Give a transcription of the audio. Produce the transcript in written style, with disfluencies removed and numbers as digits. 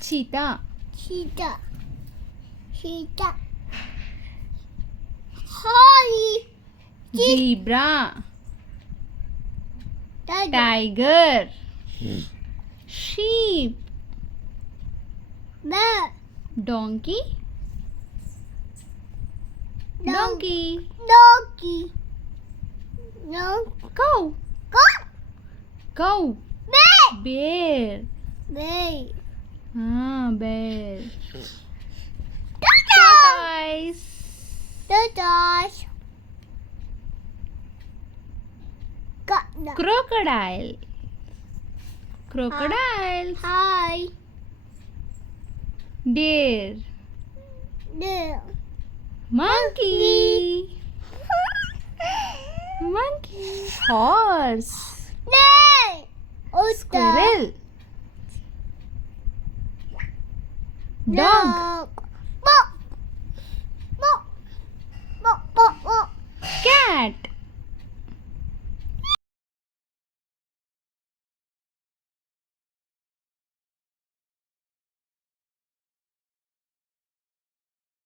cheetah, cheetah, cheetah, holly, zebra, tiger, tiger, sheep, bear, donkey, donkey, donkey, no, cow, goat, cow, bear, bear, bear, bear, tortoise, tortoise, tortoise, crocodile, crocodile, hi, deer, deer, monkey, monkey, horse, deer, otter, squirrel, dog, dog,